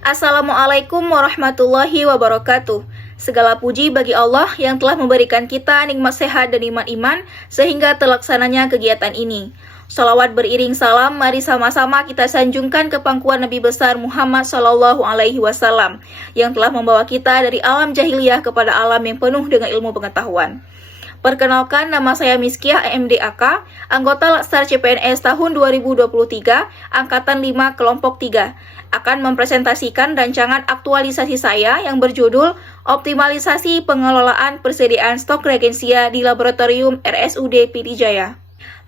Assalamualaikum warahmatullahi wabarakatuh. Segala puji bagi Allah yang telah memberikan kita nikmat sehat dan iman sehingga terlaksananya kegiatan ini. Salawat beriring salam, mari sama-sama kita sanjungkan ke pangkuan Nabi besar Muhammad Sallallahu Alaihi Wasallam yang telah membawa kita dari alam jahiliyah kepada alam yang penuh dengan ilmu pengetahuan. Perkenalkan, nama saya Miskiah MDAK, anggota Laksar CPNS tahun 2023, Angkatan 5 Kelompok 3, akan mempresentasikan rancangan aktualisasi saya yang berjudul Optimalisasi Pengelolaan Persediaan Stok Reagensia di Laboratorium RSUD PD Jaya.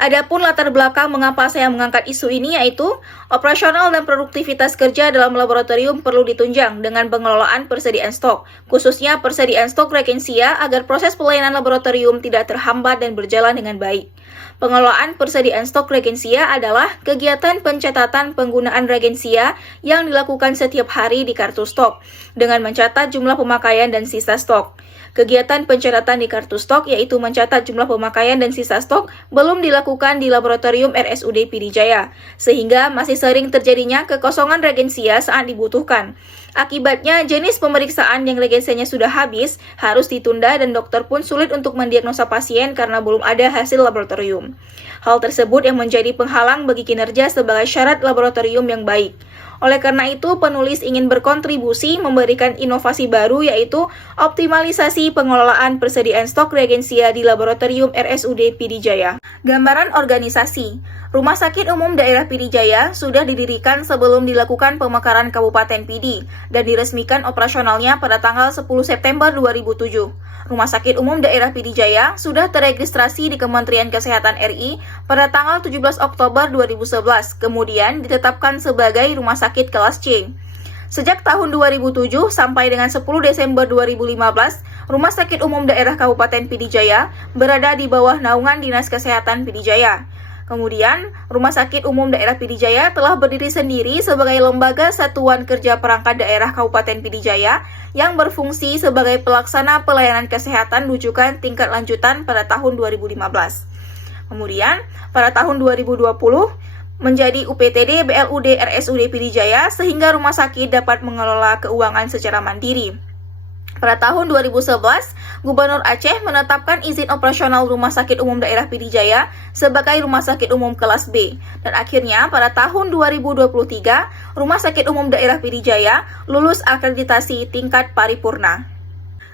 Adapun latar belakang mengapa saya mengangkat isu ini yaitu operasional dan produktivitas kerja dalam laboratorium perlu ditunjang dengan pengelolaan persediaan stok, khususnya persediaan stok reagensia agar proses pelayanan laboratorium tidak terhambat dan berjalan dengan baik. Pengelolaan persediaan stok reagensia adalah kegiatan pencatatan penggunaan reagensia yang dilakukan setiap hari di kartu stok dengan mencatat jumlah pemakaian dan sisa stok. Kegiatan pencatatan di kartu stok yaitu mencatat jumlah pemakaian dan sisa stok belum dilakukan di laboratorium RSUD PD Jaya, sehingga masih sering terjadinya kekosongan reagensia saat dibutuhkan. Akibatnya, jenis pemeriksaan yang reagensianya sudah habis harus ditunda dan dokter pun sulit untuk mendiagnosa pasien karena belum ada hasil laboratorium. Hal tersebut yang menjadi penghalang bagi kinerja sebagai syarat laboratorium yang baik. Oleh karena itu, penulis ingin berkontribusi memberikan inovasi baru yaitu optimalisasi pengelolaan persediaan stok reagensia di laboratorium RSUD PD Jaya. Gambaran organisasi. Rumah Sakit Umum Daerah PD Jaya sudah didirikan sebelum dilakukan pemekaran Kabupaten PD dan diresmikan operasionalnya pada tanggal 10 September 2007. Rumah Sakit Umum Daerah PD Jaya sudah teregistrasi di Kementerian Kesehatan RI pada tanggal 17 Oktober 2011, kemudian ditetapkan sebagai Rumah Sakit Kelas C. Sejak tahun 2007 sampai dengan 10 Desember 2015, Rumah Sakit Umum Daerah Kabupaten PD Jaya berada di bawah naungan Dinas Kesehatan PD Jaya. Kemudian, Rumah Sakit Umum Daerah PD Jaya telah berdiri sendiri sebagai lembaga satuan kerja perangkat daerah Kabupaten PD Jaya yang berfungsi sebagai pelaksana pelayanan kesehatan rujukan tingkat lanjutan pada tahun 2015. Kemudian, pada tahun 2020, menjadi UPTD BLUD RSUD PD Jaya sehingga rumah sakit dapat mengelola keuangan secara mandiri. Pada tahun 2011, Gubernur Aceh menetapkan izin operasional Rumah Sakit Umum Daerah PD Jaya sebagai Rumah Sakit Umum Kelas B. Dan akhirnya pada tahun 2023, Rumah Sakit Umum Daerah PD Jaya lulus akreditasi tingkat paripurna.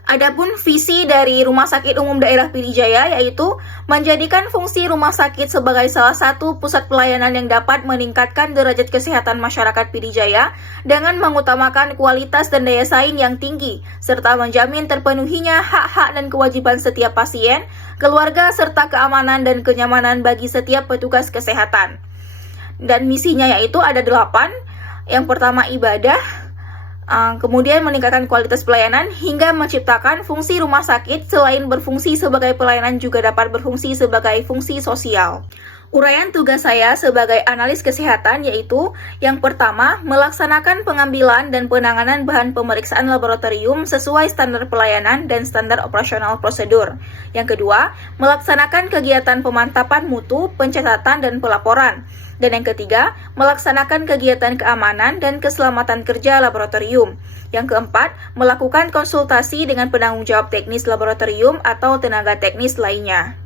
Adapun visi dari Rumah Sakit Umum Daerah PD Jaya yaitu menjadikan fungsi rumah sakit sebagai salah satu pusat pelayanan yang dapat meningkatkan derajat kesehatan masyarakat PD Jaya dengan mengutamakan kualitas dan daya saing yang tinggi, serta menjamin terpenuhinya hak-hak dan kewajiban setiap pasien, keluarga, serta keamanan dan kenyamanan bagi setiap petugas kesehatan. Dan misinya yaitu ada 8, yang pertama ibadah, kemudian meningkatkan kualitas pelayanan hingga menciptakan fungsi rumah sakit selain berfungsi sebagai pelayanan juga dapat berfungsi sebagai fungsi sosial. Uraian tugas saya sebagai analis kesehatan yaitu yang pertama, melaksanakan pengambilan dan penanganan bahan pemeriksaan laboratorium sesuai standar pelayanan dan standar operasional prosedur. Yang kedua, melaksanakan kegiatan pemantapan mutu, pencatatan, dan pelaporan. Dan yang ketiga, melaksanakan kegiatan keamanan dan keselamatan kerja laboratorium. Yang keempat, melakukan konsultasi dengan penanggung jawab teknis laboratorium atau tenaga teknis lainnya.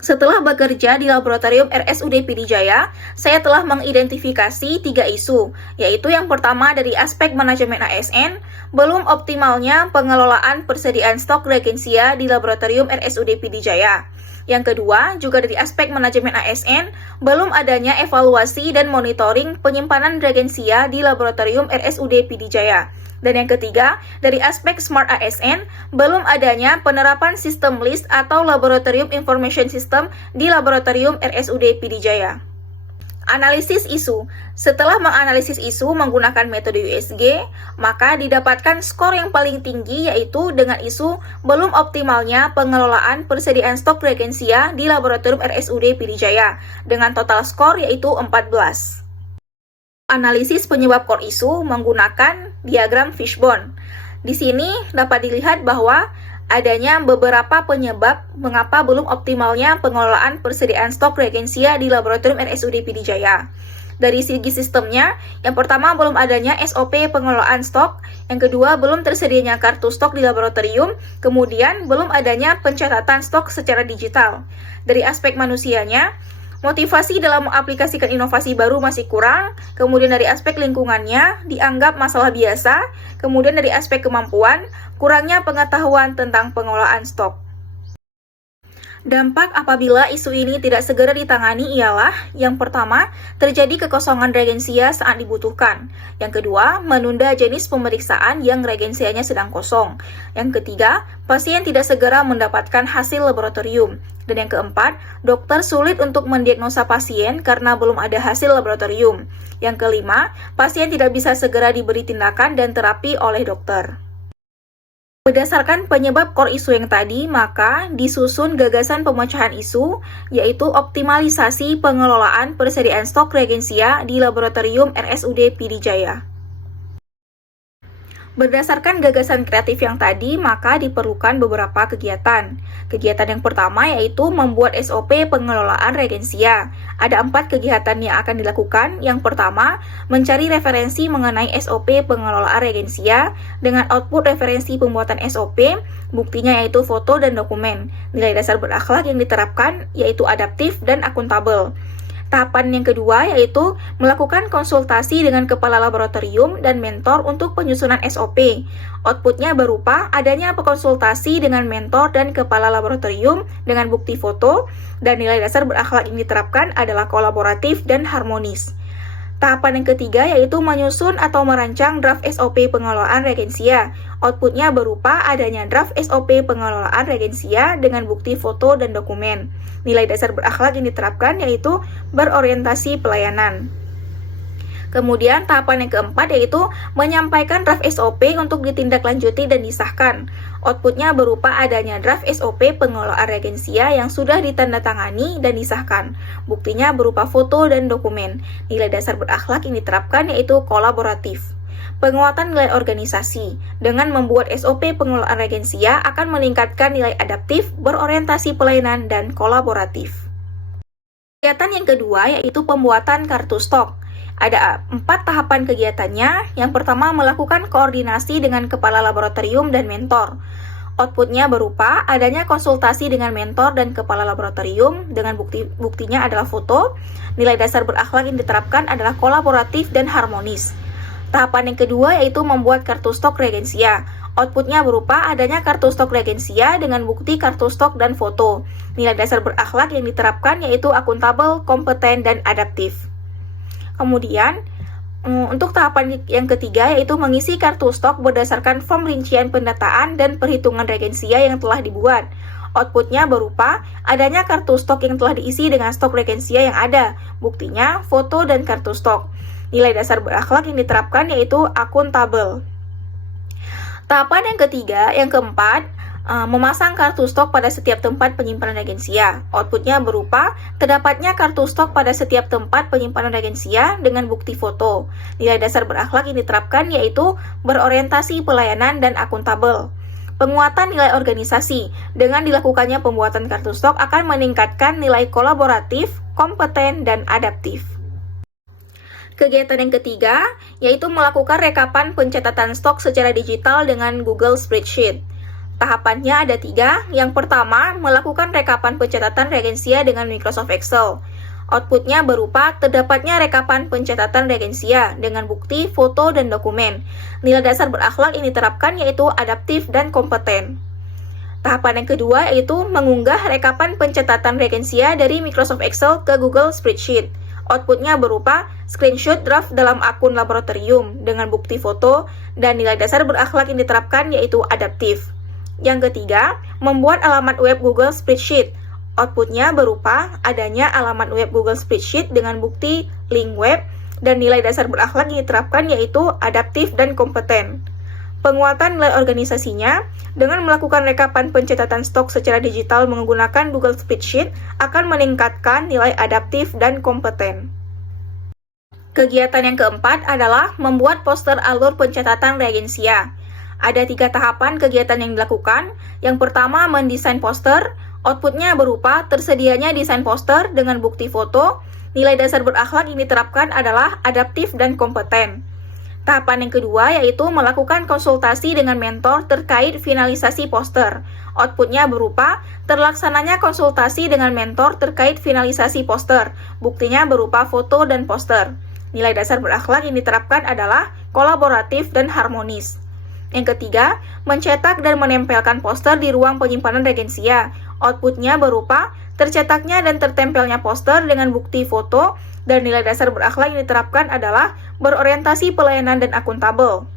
Setelah bekerja di laboratorium RSUD PD Jaya, saya telah mengidentifikasi 3 isu, yaitu yang pertama dari aspek manajemen ASN, belum optimalnya pengelolaan persediaan stok reagensia di laboratorium RSUD PD Jaya. Yang kedua, juga dari aspek manajemen ASN, belum adanya evaluasi dan monitoring penyimpanan reagensia di laboratorium RSUD PD Jaya. Dan yang ketiga, dari aspek Smart ASN, belum adanya penerapan sistem list atau Laboratorium Information System di laboratorium RSUD PD Jaya. Analisis isu. Setelah menganalisis isu menggunakan metode USG, maka didapatkan skor yang paling tinggi yaitu dengan isu belum optimalnya pengelolaan persediaan stok reagensia di laboratorium RSUD PD Jaya dengan total skor yaitu 14. Analisis penyebab core isu menggunakan diagram fishbone. Di sini dapat dilihat bahwa adanya beberapa penyebab mengapa belum optimalnya pengelolaan persediaan stok reagensia di laboratorium RSUD PD Jaya. Dari segi sistemnya, yang pertama belum adanya SOP pengelolaan stok, yang kedua belum tersedianya kartu stok di laboratorium, kemudian belum adanya pencatatan stok secara digital. Dari aspek manusianya, motivasi dalam mengaplikasikan inovasi baru masih kurang, kemudian dari aspek lingkungannya dianggap masalah biasa, kemudian dari aspek kemampuan, kurangnya pengetahuan tentang pengelolaan stok. Dampak apabila isu ini tidak segera ditangani ialah, yang pertama, terjadi kekosongan reagensia saat dibutuhkan. Yang kedua, menunda jenis pemeriksaan yang reagensianya sedang kosong. Yang ketiga, pasien tidak segera mendapatkan hasil laboratorium. Dan yang keempat, dokter sulit untuk mendiagnosa pasien karena belum ada hasil laboratorium. Yang kelima, pasien tidak bisa segera diberi tindakan dan terapi oleh dokter. Berdasarkan penyebab core isu yang tadi, maka disusun gagasan pemecahan isu, yaitu optimalisasi pengelolaan persediaan stok reagensia di laboratorium RSUD Pd Jaya. Berdasarkan gagasan kreatif yang tadi, maka diperlukan beberapa kegiatan. Kegiatan yang pertama yaitu membuat SOP pengelolaan reagensia. Ada 4 kegiatan yang akan dilakukan. Yang pertama, mencari referensi mengenai SOP pengelolaan reagensia dengan output referensi pembuatan SOP, buktinya yaitu foto dan dokumen. Nilai dasar berakhlak yang diterapkan yaitu adaptif dan akuntabel. Tahapan yang kedua yaitu melakukan konsultasi dengan kepala laboratorium dan mentor untuk penyusunan SOP. Outputnya berupa adanya konsultasi dengan mentor dan kepala laboratorium dengan bukti foto, dan nilai dasar berakhlak yang diterapkan adalah kolaboratif dan harmonis. Tahapan yang ketiga yaitu menyusun atau merancang draft SOP pengelolaan reagensia. Outputnya berupa adanya draft SOP pengelolaan reagensia dengan bukti foto dan dokumen. Nilai dasar berakhlak yang diterapkan yaitu berorientasi pelayanan. Kemudian tahapan yang keempat yaitu menyampaikan draft SOP untuk ditindaklanjuti dan disahkan. Outputnya berupa adanya draft SOP pengelolaan reagensia yang sudah ditandatangani dan disahkan. Buktinya berupa foto dan dokumen. Nilai dasar berakhlak yang diterapkan yaitu kolaboratif. Penguatan nilai organisasi. Dengan membuat SOP pengelolaan reagensia akan meningkatkan nilai adaptif, berorientasi pelayanan, dan kolaboratif. Kegiatan yang kedua yaitu pembuatan kartu stok. Ada 4 tahapan kegiatannya. Yang pertama, melakukan koordinasi dengan kepala laboratorium dan mentor. Outputnya berupa adanya konsultasi dengan mentor dan kepala laboratorium dengan buktinya adalah foto. Nilai dasar berakhlak yang diterapkan adalah kolaboratif dan harmonis. Tahapan yang kedua yaitu membuat kartu stok reagensia. Outputnya berupa adanya kartu stok reagensia dengan bukti kartu stok dan foto. Nilai dasar berakhlak yang diterapkan yaitu akuntabel, kompeten, dan adaptif. Kemudian, untuk tahapan yang ketiga yaitu mengisi kartu stok berdasarkan form rincian pendataan dan perhitungan reagensia yang telah dibuat. Outputnya berupa adanya kartu stok yang telah diisi dengan stok reagensia yang ada. Buktinya foto dan kartu stok. Nilai dasar berakhlak yang diterapkan yaitu akuntabel. Tahapan yang ketiga, yang keempat, memasang kartu stok pada setiap tempat penyimpanan reagensia. Outputnya berupa terdapatnya kartu stok pada setiap tempat penyimpanan reagensia dengan bukti foto. Nilai dasar berakhlak yang diterapkan yaitu berorientasi pelayanan dan akuntabel. Penguatan nilai organisasi. Dengan dilakukannya pembuatan kartu stok akan meningkatkan nilai kolaboratif, kompeten, dan adaptif. Kegiatan yang ketiga yaitu melakukan rekapan pencatatan stok secara digital dengan Google Spreadsheet. Tahapannya ada 3. Yang pertama, melakukan rekapan pencatatan reagensia dengan Microsoft Excel. Outputnya berupa terdapatnya rekapan pencatatan reagensia dengan bukti, foto, dan dokumen. Nilai dasar berakhlak yang diterapkan yaitu adaptif dan kompeten. Tahapan yang kedua yaitu mengunggah rekapan pencatatan reagensia dari Microsoft Excel ke Google Spreadsheet. Outputnya berupa screenshot draft dalam akun laboratorium dengan bukti foto, dan nilai dasar berakhlak yang diterapkan yaitu adaptif. Yang ketiga, membuat alamat web Google Spreadsheet. Outputnya berupa adanya alamat web Google Spreadsheet dengan bukti link web, dan nilai dasar berakhlak yang diterapkan yaitu adaptif dan kompeten. Penguatan nilai organisasinya, dengan melakukan rekapan pencatatan stok secara digital menggunakan Google Spreadsheet akan meningkatkan nilai adaptif dan kompeten. Kegiatan yang keempat adalah membuat poster alur pencatatan reagensia. Ada 3 tahapan kegiatan yang dilakukan. Yang pertama, mendesain poster. Outputnya berupa tersedianya desain poster dengan bukti foto. Nilai dasar berakhlak yang diterapkan adalah adaptif dan kompeten. Tahapan yang kedua yaitu melakukan konsultasi dengan mentor terkait finalisasi poster. Outputnya berupa terlaksananya konsultasi dengan mentor terkait finalisasi poster. Buktinya berupa foto dan poster. Nilai dasar berakhlak yang diterapkan adalah kolaboratif dan harmonis. Yang ketiga, mencetak dan menempelkan poster di ruang penyimpanan regensia. Outputnya berupa tercetaknya dan tertempelnya poster dengan bukti foto, dan nilai dasar berakhlak yang diterapkan adalah berorientasi pelayanan dan akuntabel.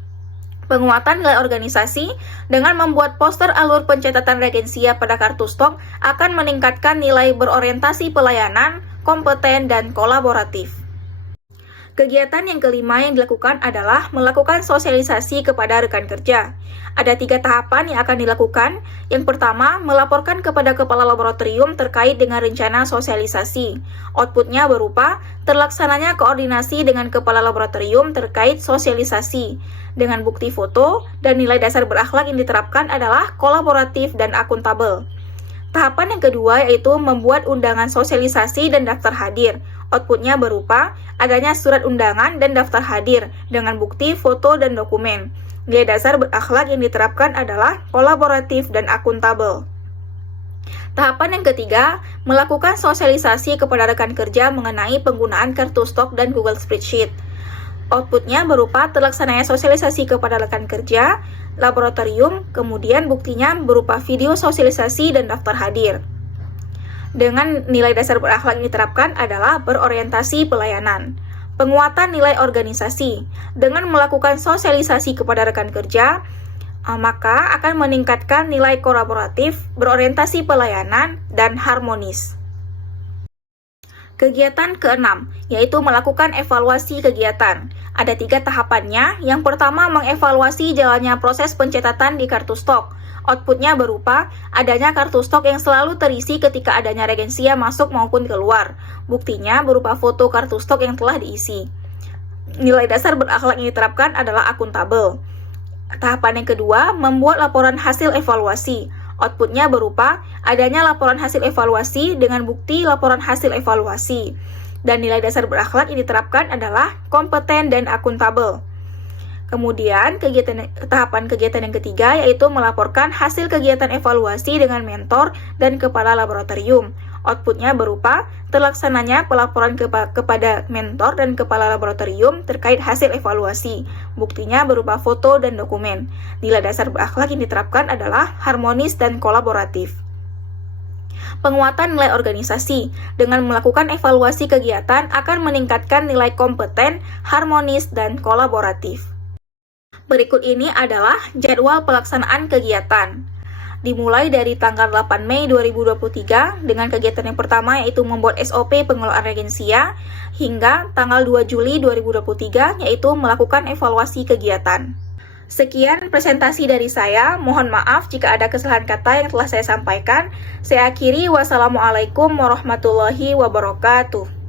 Penguatan nilai organisasi dengan membuat poster alur pencatatan regensia pada kartu stok akan meningkatkan nilai berorientasi pelayanan, kompeten, dan kolaboratif. Kegiatan yang kelima yang dilakukan adalah melakukan sosialisasi kepada rekan kerja. Ada 3 tahapan yang akan dilakukan. Yang pertama, melaporkan kepada kepala laboratorium terkait dengan rencana sosialisasi. Outputnya berupa terlaksananya koordinasi dengan kepala laboratorium terkait sosialisasi. Dengan bukti foto dan nilai dasar berakhlak yang diterapkan adalah kolaboratif dan akuntabel. Tahapan yang kedua yaitu membuat undangan sosialisasi dan daftar hadir. Outputnya berupa adanya surat undangan dan daftar hadir dengan bukti, foto, dan dokumen. Nilai dasar berakhlak yang diterapkan adalah kolaboratif dan akuntabel. Tahapan yang ketiga, melakukan sosialisasi kepada rekan kerja mengenai penggunaan kartu stok dan Google Spreadsheet. Outputnya berupa terlaksananya sosialisasi kepada rekan kerja, laboratorium, kemudian buktinya berupa video sosialisasi dan daftar hadir. Dengan nilai dasar berakhlak yang diterapkan adalah berorientasi pelayanan. Penguatan nilai organisasi. Dengan melakukan sosialisasi kepada rekan kerja, maka akan meningkatkan nilai kolaboratif, berorientasi pelayanan, dan harmonis. Kegiatan keenam, yaitu melakukan evaluasi kegiatan. Ada 3 tahapannya. Yang pertama, mengevaluasi jalannya proses pencatatan di kartu stok. Outputnya berupa adanya kartu stok yang selalu terisi ketika adanya regensia masuk maupun keluar. Buktinya berupa foto kartu stok yang telah diisi. Nilai dasar berakhlak yang diterapkan adalah akuntabel. Tahapan yang kedua, membuat laporan hasil evaluasi. Outputnya berupa adanya laporan hasil evaluasi dengan bukti laporan hasil evaluasi. Dan nilai dasar berakhlak yang diterapkan adalah kompeten dan akuntabel. Kemudian, tahapan kegiatan yang ketiga yaitu melaporkan hasil kegiatan evaluasi dengan mentor dan kepala laboratorium. Outputnya berupa terlaksananya pelaporan kepada mentor dan kepala laboratorium terkait hasil evaluasi. Buktinya berupa foto dan dokumen. Nilai dasar berakhlak yang diterapkan adalah harmonis dan kolaboratif. Penguatan nilai organisasi. Dengan melakukan evaluasi kegiatan akan meningkatkan nilai kompeten, harmonis, dan kolaboratif. Berikut ini adalah jadwal pelaksanaan kegiatan. Dimulai dari tanggal 8 Mei 2023 dengan kegiatan yang pertama yaitu membuat SOP pengelolaan regensia hingga tanggal 2 Juli 2023 yaitu melakukan evaluasi kegiatan. Sekian presentasi dari saya, mohon maaf jika ada kesalahan kata yang telah saya sampaikan. Saya akhiri, wassalamualaikum warahmatullahi wabarakatuh.